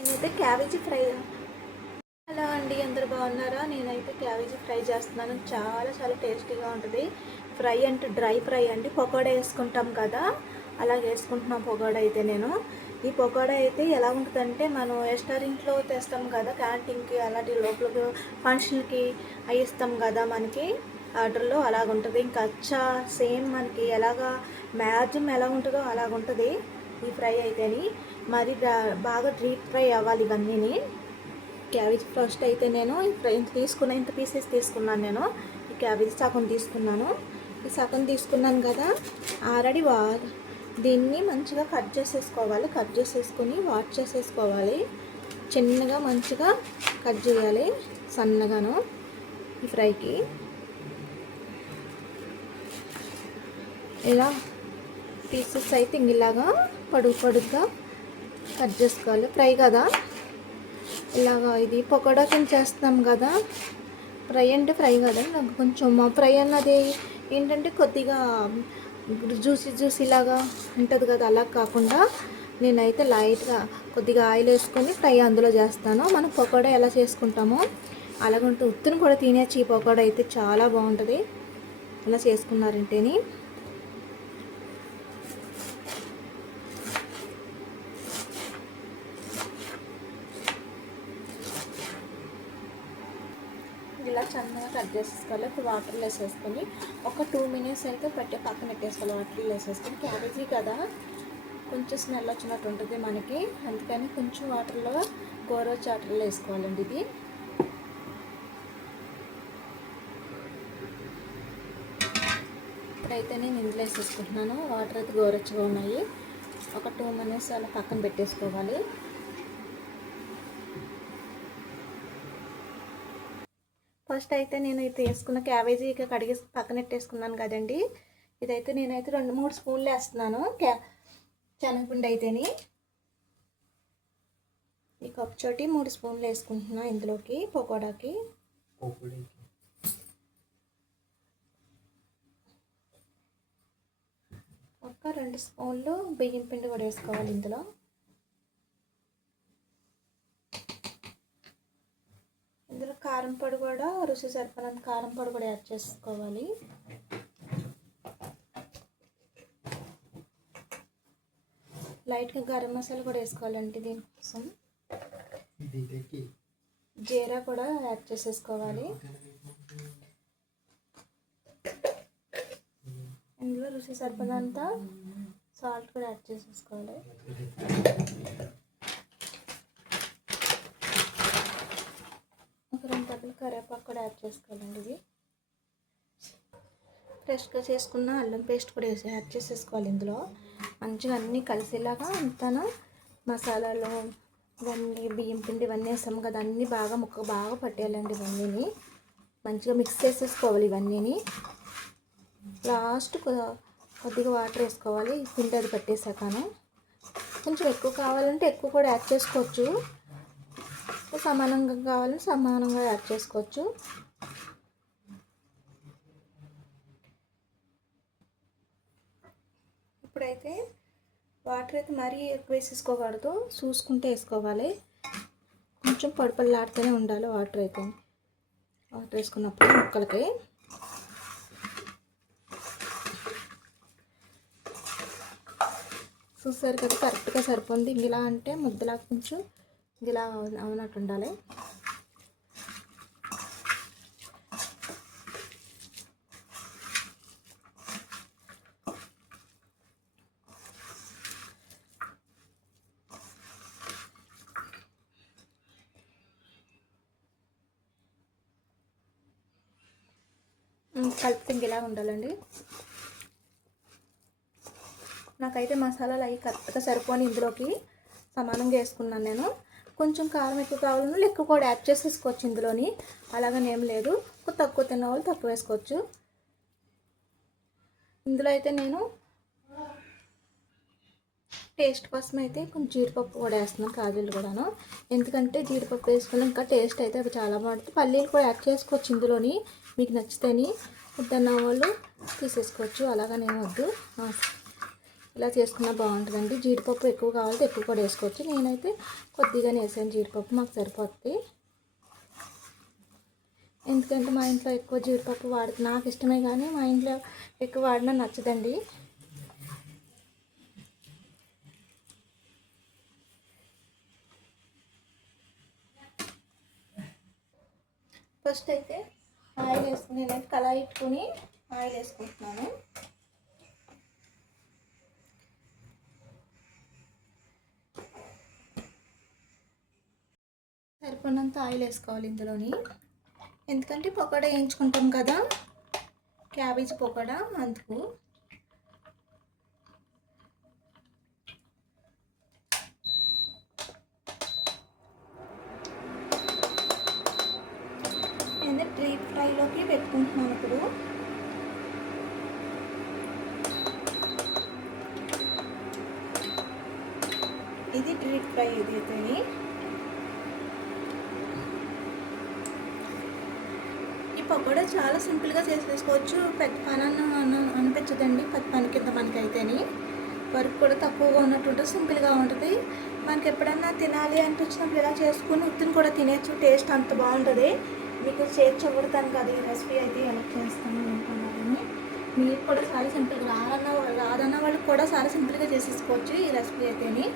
నేనైతే cabbage fry. Hello అండి, అందరు బాగున్నారా? నేనైతే క్యాబేజీ ఫ్రై చేస్తున్నాను. చాలా చాలా టేస్టీగా ఉంటుంది. ఫ్రై అంటే డ్రై ఫ్రై అండి. పకోడా వేసుకుంటాం కదా, అలా వేసుకుంటున్నాం పకోడా అయితే నేను. ఈ పకోడా అయితే ఎలా ఉంటుందంటే, మనం రెస్టారెంట్లో తెస్తాం కదా, క్యాంటీన్కి అలాంటి లోపల ఫంక్షన్కి అవి ఇస్తాం కదా మనకి ఆర్డర్లో, అలాగుంటుంది. ఇంకా అచ్చా సేమ్ మనకి ఎలాగా మ్యాక్సిమం ఎలా ఉంటుందో అలాగుంటుంది ఈ ఫ్రై అయితేని. మరి బాగా డీప్ ఫ్రై అవ్వాలి ఇవన్నీని. క్యాబేజ్ ఫస్ట్ అయితే నేను ఇంత పీసెస్ తీసుకున్నాను. నేను ఈ క్యాబేజ్ సగం తీసుకున్నాను. ఈ సగం తీసుకున్నాను కదా, ఆల్రెడీ దీన్ని మంచిగా కట్ చేసేసుకుని వాష్ చేసేసుకోవాలి. చిన్నగా మంచిగా కట్ చేయాలి, సన్నగాను. ఈ ఫ్రైకి ఇలా పీసెస్ అయితే ఇలాగా పొడుగ్గా కట్ చేసుకోవాలి. ఫ్రై కదా, ఇలాగా ఇది పకోడా కింద చేస్తాం కదా. ఫ్రై అంటే ఫ్రై కదా, నాకు కొంచెం ఫ్రై అన్నది ఏంటంటే కొద్దిగా జ్యూసీ లాగా ఉంటుంది కదా, అలా కాకుండా నేనైతే లైట్గా కొద్దిగా ఆయిల్ వేసుకొని ఫ్రై అందులో చేస్తాను. మనం పకోడా ఎలా చేసుకుంటామో అలాగంటే ఉత్తుని కూడా తినేసి. ఈ పకోడా అయితే చాలా బాగుంటుంది ఇలా చేసుకున్నారంటేని. ఇలా చన్నగా కట్ చేసేసుకోవాలి. ఇప్పుడు వాటర్లో వేసేసుకొని ఒక 2 minutes అయితే పక్కన పెట్టేసుకోవాలి. వాటర్లో వేసేసుకొని క్యాబేజీ కదా, కొంచెం స్మెల్ వచ్చినట్టు ఉంటుంది మనకి, అందుకని కొంచెం వాటర్లో గోరువెచ్చ వాటర్లో వేసుకోవాలండి ఇది. ఇప్పుడైతే నేను ఇందులో వేసేసుకుంటున్నాను. వాటర్ అయితే గోరువెచ్చగా ఉన్నాయి. ఒక 2 minutes అలా పక్కన పెట్టేసుకోవాలి. ఫస్ట్ అయితే నేనైతే వేసుకున్న క్యాబేజీ కడిగి పక్కన పెట్టేసుకున్నాను కదండి. ఇదైతే నేనైతే 2-3 స్పూన్లు వేస్తున్నాను శనగపిండి అయితేని. ఈ కప్ చోటి 3 స్పూన్లు వేసుకుంటున్నా ఇందులోకి పకోడాకి. ఒక 2 స్పూన్లు బియ్యం పిండి కూడా వేసుకోవాలి ఇందులో. ఇందులో కారం పొడి కూడా, రుచి సరిపడినంత కారం పొడి కూడా యాడ్ చేసుకోవాలి. లైట్గా గరం మసాలా కూడా వేసుకోవాలండి దీనికోసం. జీరా కూడా యాడ్ చేసేసుకోవాలి. ఇందులో రుచి సరిపడినంత సాల్ట్ కూడా యాడ్ చేసేసుకోవాలి. కరివేపాకు కూడా యాడ్ చేసుకోవాలండి. ఇది ఫ్రెష్గా చేసుకున్న అల్లం పేస్ట్ కూడా యాడ్ చేసేసుకోవాలి ఇందులో. మంచిగా అన్నీ కలిసేలాగా అంతా మసాలాలు ఇవన్నీ బియ్యం పిండి ఇవన్నీ వేసాము కదా, అన్నీ బాగా బాగా పట్టేయాలండి. ఇవన్నీని మంచిగా మిక్స్ చేసేసుకోవాలి. ఇవన్నీని లాస్ట్ కొద్దిగా వాటర్ వేసుకోవాలి పిండి అది పట్టేసాకను. కొంచెం ఎక్కువ కావాలంటే ఎక్కువ కూడా యాడ్ చేసుకోవచ్చు, సమానంగా కావాలని సమానంగా యాడ్ చేసుకోవచ్చు. ఇప్పుడైతే వాటర్ అయితే మరీ ఎక్కువ వేసేసుకోకూడదు, చూసుకుంటే వేసుకోవాలి. కొంచెం పొడిపొడిలాడుతూనే ఉండాలి వాటర్ అయితే. వాటర్ వేసుకున్నప్పుడు ముక్కలకి చూసారు కదా, కరెక్ట్గా సరిపోయింది. ఇలా అంటే ముద్దలా కొంచెం ఇలా అవునట్టు ఉండాలి. కలిపితే ఇలా ఉండాలండి. నాకైతే మసాలాలు అవి కరెక్ట్గా సరిపోని ఇందులోకి సమానంగా వేసుకున్నాను నేను. కొంచెం కారం ఎక్కువ కావాలన్నా ఎక్కువ కూడా యాడ్ చేసేసుకోవచ్చు ఇందులోని, అలాగని ఏం లేదు. తక్కువ తిన్న వాళ్ళు తక్కువ వేసుకోవచ్చు. ఇందులో అయితే నేను టేస్ట్ కోసం అయితే కొంచెం జీడిపప్పు కూడా వేస్తున్నాను, కాజులు కూడాను. ఎందుకంటే జీడిపప్పు వేసుకుని ఇంకా టేస్ట్ అయితే అది చాలా బాగుంటుంది. పల్లీలు కూడా యాడ్ చేసుకోవచ్చు ఇందులోని, మీకు నచ్చితేని. వద్దన్న వాళ్ళు తీసేసుకోవచ్చు, అలాగనే వద్దు. ఇలా చేసుకున్నా బాగుంటుందండి. జీడిపప్పు ఎక్కువ కావాలంటే ఎక్కువ కూడా వేసుకోవచ్చు. నేనైతే కొద్దిగానే వేసాను జీడిపప్పు, మాకు సరిపోతుంది. ఎందుకంటే మా ఇంట్లో ఎక్కువ జీడిపప్పు నాకు ఇష్టమే కానీ మా ఇంట్లో ఎక్కువ వాడినా నచ్చదండి. ఫస్ట్ అయితే ఆయిల్ వేసుకుని నేనైతే కళాయి ఇట్టుకుని ఆయిల్ వేసుకుంటున్నాను. సరిపడినంత ఆయిల్ వేసుకోవాలి ఇందులోని. ఎందుకంటే పకోడా వేయించుకుంటాం కదా, క్యాబేజీ పకోడా, అందుకు. నేను డీప్ ఫ్రైలోకి పెట్టుకుంటున్నాను ఇప్పుడు. ఇది డీప్ ఫ్రై ఏదైతే పకోడా చాలా సింపుల్గా చేసేసుకోవచ్చు. పెద్ద పని అనిపించదండి, పెద్ద పని కింద మనకైతేని. వర్క్ కూడా తక్కువగా ఉన్నట్టు సింపుల్గా ఉంటుంది. మనకి ఎప్పుడన్నా తినాలి అనిపించినప్పుడు ఇలా చేసుకుని ఉత్తిని కూడా తినేచ్చు. టేస్ట్ అంత బాగుంటుంది. మీకు చేసి చూడతాను కదా ఈ రెసిపీ అయితే ఎలా చేస్తాను అనుకున్నారని. మీరు కూడా చాలా సింపుల్గా రాదన్న వాళ్ళు కూడా చాలా సింపుల్గా చేసేసుకోవచ్చు ఈ రెసిపీ అయితేని.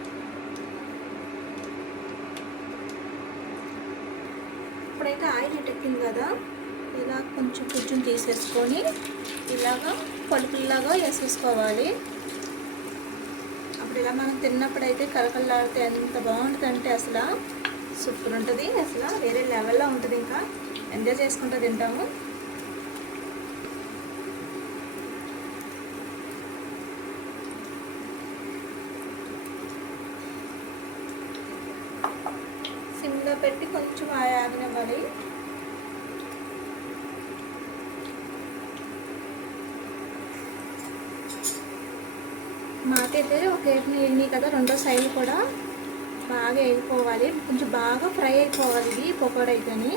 ఇప్పుడైతే ఆయిల్ ఎక్కింది కదా, ఇలా కొంచెం కొంచెం తీసేసుకొని ఇలాగా పలుపుల్లాగా వేసేసుకోవాలి. అప్పుడు ఇలా మనం తిన్నప్పుడైతే కలకల్లాడితే ఎంత బాగుంటుంది అంటే అసలు సూపర్ ఉంటుంది. అసలు వేరే లెవెల్లో ఉంటుంది. ఇంకా ఎంజాయ్ చేసుకుంటూ తింటాము. సిమ్లో పెట్టి కొంచెం ఆగనివ్వాలి. మాకైతే ఒక ఎన్ని కదా, రెండో సైడ్ కూడా బాగా వేగిపోవాలి. కొంచెం బాగా ఫ్రై అయిపోవాలి ఇది పకోడా అయితేని.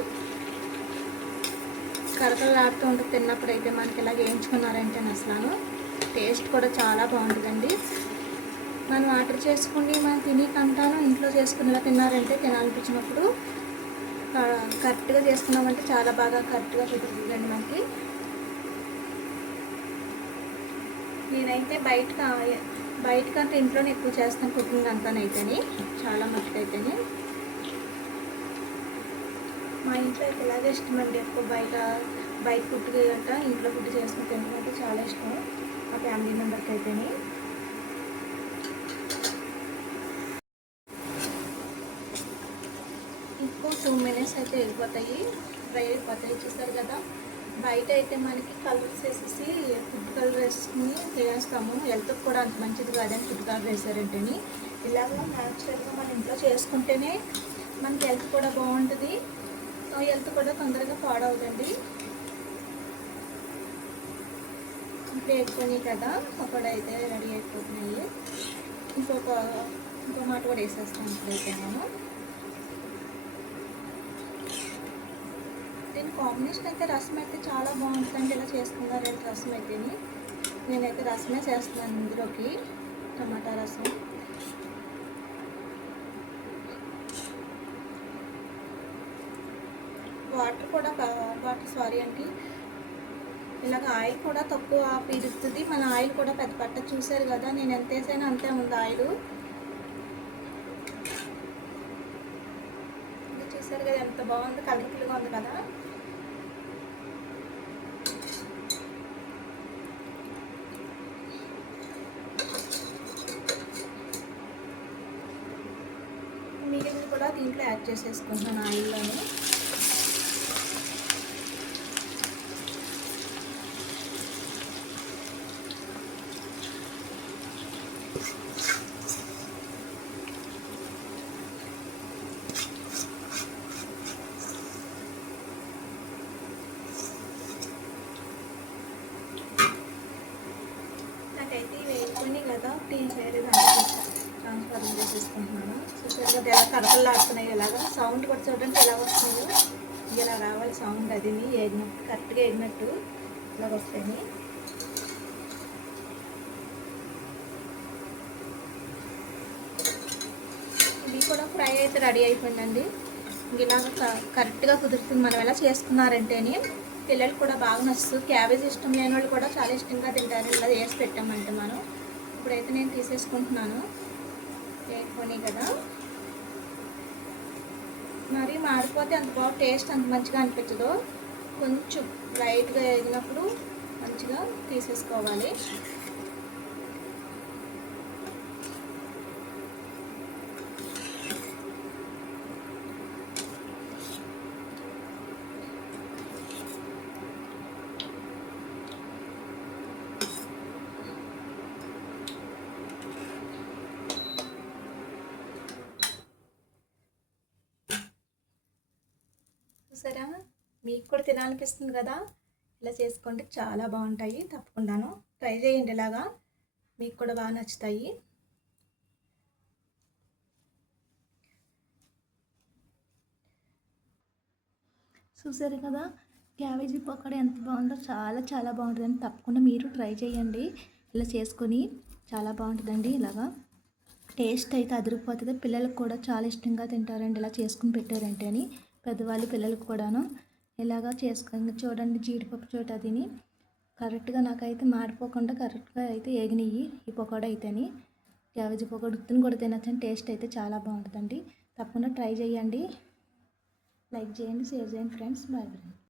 కరకలాడుతూ ఉంటుంది తిన్నప్పుడు అయితే మనకి ఇలా వేయించుకున్నారంటే అసలు టేస్ట్ కూడా చాలా బాగుంటుందండి. మనం ఆర్డర్ చేసుకుని మనం తిని కంటాను ఇంట్లో చేసుకునేలా తిన్నారంటే తినాలనిపించినప్పుడు కరెక్ట్గా చేసుకున్నామంటే చాలా బాగా కరెక్ట్గా కుదురుతుందండి మనకి. నేనైతే బయటకంటే ఇంట్లోనే ఎక్కువ చేస్తాను కుకింగ్ అంతానైతేని, చాలా మట్టుకు అయితేని. మా ఇంట్లో అయితే ఇలాగే ఇష్టం అండి. ఎక్కువ బయట ఫుడ్ గంట ఇంట్లో ఫుడ్ చేసుకుని తినడానికి చాలా ఇష్టం మా ఫ్యామిలీ మెంబర్కి అయితేని. ఇంకో 2 minutes అయితే వెళ్ళిపోతాయి, ఫ్రై అయిపోతాయి. చూస్తారు కదా, బయట అయితే మనకి కలర్స్ వేసేసి ఫుడ్ కలర్ వేసుకుని చేస్తాము. హెల్త్కి కూడా అంత మంచిది కాదని ఫుడ్ కలర్ వేసారంటేని. ఇలాగ న్యాచురల్గా మన ఇంట్లో చేసుకుంటేనే మనకి హెల్త్ కూడా బాగుంటుంది. హెల్త్ కూడా తొందరగా పాడవుతుంది. ఇప్పుడు వేసుకొని కదా పకోడా అయితే రెడీ అయిపోతున్నాయి. ఇంకో మాట కూడా వేసేస్తాను ఇప్పుడైతే నేను. దీని కాంబినేషన్ అయితే రసం అయితే చాలా బాగుంటుందండి. ఇలా చేసుకున్నారంటే రసం అయితేని. నేనైతే రసమే చేస్తున్నాను ఇందులోకి, టమాటా రసం. వాటర్ అండి. ఇలాగ ఆయిల్ కూడా తక్కువ పీలుస్తుంది. మన ఆయిల్ కూడా పెద్ద పట్ట. చూసారు కదా, నేను ఎంత వేసానో అంతే ఉంది ఆయిల్. చూసారు కదా ఎంత బాగుంది, కలర్ఫుల్గా ఉంది కదా. మిగిలింది కూడా దీంట్లో యాడ్ చేసేసుకుంటున్నాను ఆయిల్లోనే. నాకైతే వేసుకొని కదా వేరే దాంట్లో ట్రాన్స్ఫర్ చేసేసుకుంటున్నాను. చూసారు కదా ఎలా కరకల్లాడుతున్నాయి. ఇలాగా సౌండ్ కూడా చూడండి ఎలా వస్తున్నాయో. ఇలా రావాలి సౌండ్, అది వేగినట్టు, కరెక్ట్గా వేగినట్టు ఇలాగ వస్తాయి. ఇది కూడా ఫ్రై అయితే రెడీ అయిపోయిందండి. ఇలాగ కరెక్ట్గా కుదురుతుంది మనం ఎలా చేసుకున్నారంటేని. పిల్లలు కూడా బాగా నచ్చుతుంది. క్యాబేజ్ ఇష్టం లేని వాళ్ళు కూడా చాలా ఇష్టంగా తింటారు ఇలా వేసి పెట్టామంటే మనం. ఇప్పుడైతే నేను తీసేసుకుంటున్నాను. వేసుకొని కదా మరి మాడిపోతే అంత బాగా టేస్ట్ అంత మంచిగా అనిపించదు. కొంచెం లైట్గా వేగినప్పుడు మంచిగా తీసేసుకోవాలి. చూసారా, మీకు కూడా తినాలనిపిస్తుంది కదా, ఇలా చేసుకోండి, చాలా బాగుంటాయి. తప్పకుండాను ట్రై చేయండి, ఇలాగా మీకు కూడా బాగా నచ్చుతాయి. చూసారు కదా క్యాబేజీ పకోడీ ఎంత బాగుందో, చాలా చాలా బాగుంటుందండి. తప్పకుండా మీరు ట్రై చేయండి ఇలా చేసుకొని, చాలా బాగుంటుందండి. ఇలాగా టేస్ట్ అయితే అదిరిపోతుంది. పిల్లలకు కూడా చాలా ఇష్టంగా తింటారండి ఇలా చేసుకుని పెట్టారంటే అని. పెద్దవాళ్ళు పిల్లలకు కూడాను ఇలాగా చేసుకొని చూడండి. జీడిపప్పు చోట తిని కరెక్ట్గా నాకైతే మాడిపోకుండా కరెక్ట్గా అయితే ఏగినాయి ఈ పకోడా అయితేని. క్యాబేజీ పకోడీ ఉత్తిని కూడా తినచ్చని, టేస్ట్ అయితే చాలా బాగుంటుందండి. తప్పకుండా ట్రై చేయండి. లైక్ చేయండి, షేర్ చేయండి ఫ్రెండ్స్. Bye friends.